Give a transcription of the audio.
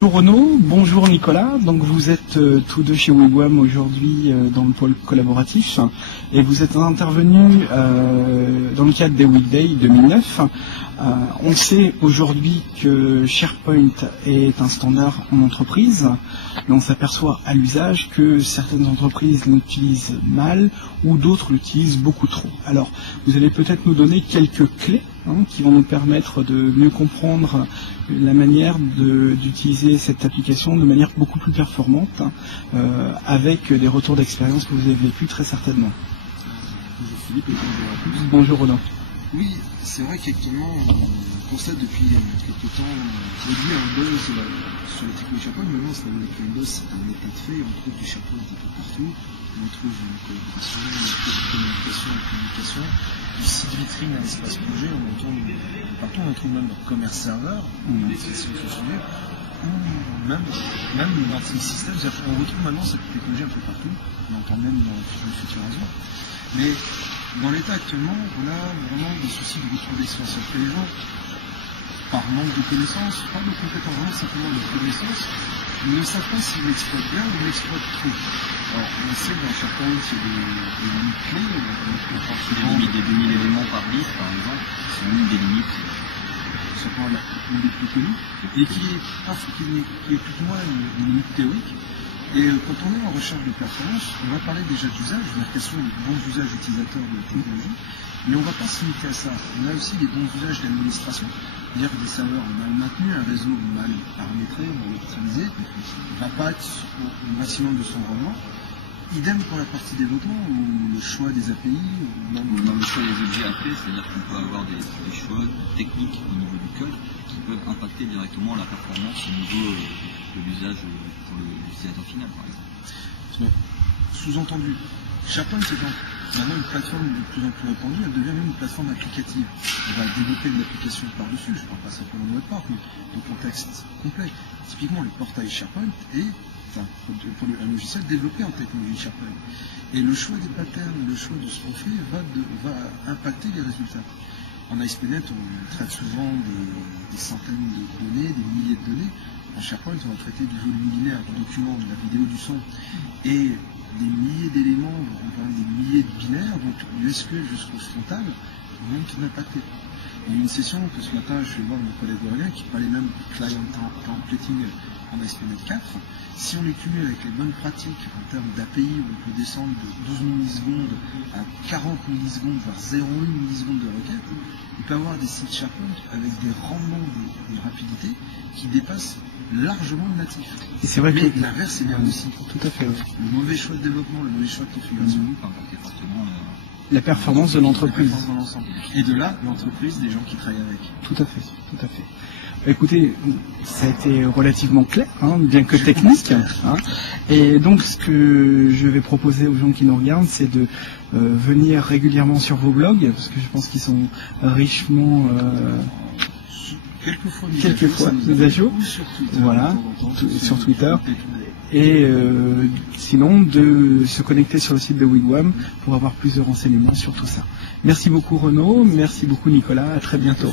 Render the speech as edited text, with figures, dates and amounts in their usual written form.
Bonjour Renaud, bonjour Nicolas. Donc vous êtes tous deux chez Wigwam aujourd'hui dans le pôle collaboratif et vous êtes intervenus dans le cadre des Weekdays 2009. On sait aujourd'hui que SharePoint est un standard en entreprise, mais on s'aperçoit à l'usage que certaines entreprises l'utilisent mal ou d'autres l'utilisent beaucoup trop. Alors vous allez peut-être nous donner quelques clés qui vont nous permettre de mieux comprendre la manière d'utiliser cette application de manière beaucoup plus performante, avec des retours d'expérience que vous avez vécu très certainement. Bonjour Philippe et bonjour à tous. Bonjour Roland. Oui, c'est vrai qu'actuellement, on constate depuis quelques temps aujourd'hui un buzz sur les technologies SharePoint. Maintenant, c'est un buzz, c'est un état de fait. On trouve du SharePoint un peu partout. On trouve une collaboration, on trouve communication et communication, du site vitrine à l'espace projet. On entend partout, on trouve même leur commerce serveur, c'est le sujet, ou même dans ces systèmes. On retrouve maintenant cette technologie un peu partout. On entend même dans le futur Azure. Mais dans l'état actuellement, on a vraiment des soucis de retour d'expérience. Les gens, par manque de connaissances, pas de compétences, vraiment simplement de connaissances, ne savent pas s'ils l'exploitent bien ou l'exploitent trop. Alors, on sait que dans SharePoint, il y a des limites clés. Des limites des 2000 éléments par livre, par exemple, c'est une des limites. Simplement une des plus connues, et qui est plus ou moins une limite théorique. Et quand on est en recherche de performance, on va parler déjà d'usage, quels sont les bons usages utilisateurs de la technologie, mais on ne va pas se limiter à ça. On a aussi des bons usages d'administration, c'est-à-dire que des serveurs mal maintenus, un réseau mal paramétré, mal optimisé, ne va pas être au maximum de son rendement. Idem pour la partie développement, ou le choix des API, ou dans le choix des objets après, c'est-à-dire qu'on peut avoir des choix techniques au niveau du code qui peuvent impacter directement la performance au niveau de l'usage pour l'utilisateur final, par exemple. Sous-entendu, SharePoint c'est maintenant une plateforme de plus en plus répandue, elle devient même une plateforme applicative. On va développer une application par-dessus, je ne parle pas simplement de notre part, mais de contexte complet. Typiquement, le portail SharePoint est pour un logiciel développé en technologie SharePoint. Et le choix des patterns, le choix de ce qu'on fait va impacter les résultats. En ASP.NET, on traite souvent des centaines de données, des milliers de données. En SharePoint, on va traiter du volume linéaire, du document, de la vidéo, du son, et des milliers d'éléments, on parle des milliers de binaires, donc du SQL jusqu'au frontal, vont tout impacter. Il y a eu une session que ce matin, je vais voir mon collègue Aurélien qui parlait même client templating en ASP.NET 4. Si on les cumule avec les bonnes pratiques en termes d'API, où on peut descendre de 12 millisecondes à 40 millisecondes, voire 0,1 milliseconde de requête, il peut y avoir des sites SharePoint avec des rendements, des rapidités qui dépassent largement le natif. Et c'est vrai mais l'inverse est bien aussi. Tout à fait. Oui. Le mauvais choix de développement, le mauvais choix de configuration, la performance de l'entreprise. Et de là, l'entreprise, des gens qui travaillent avec. Tout à fait, tout à fait. Écoutez, ça a été relativement clair, bien que technique. Et donc, ce que je vais proposer aux gens qui nous regardent, c'est de venir régulièrement sur vos blogs, parce que je pense qu'ils sont richement... quelquefois mis à jour. Voilà, sur Twitter. Et sinon, de se connecter sur le site de Wigwam pour avoir plus de renseignements sur tout ça. Merci beaucoup Renaud, merci beaucoup Nicolas, à très bientôt.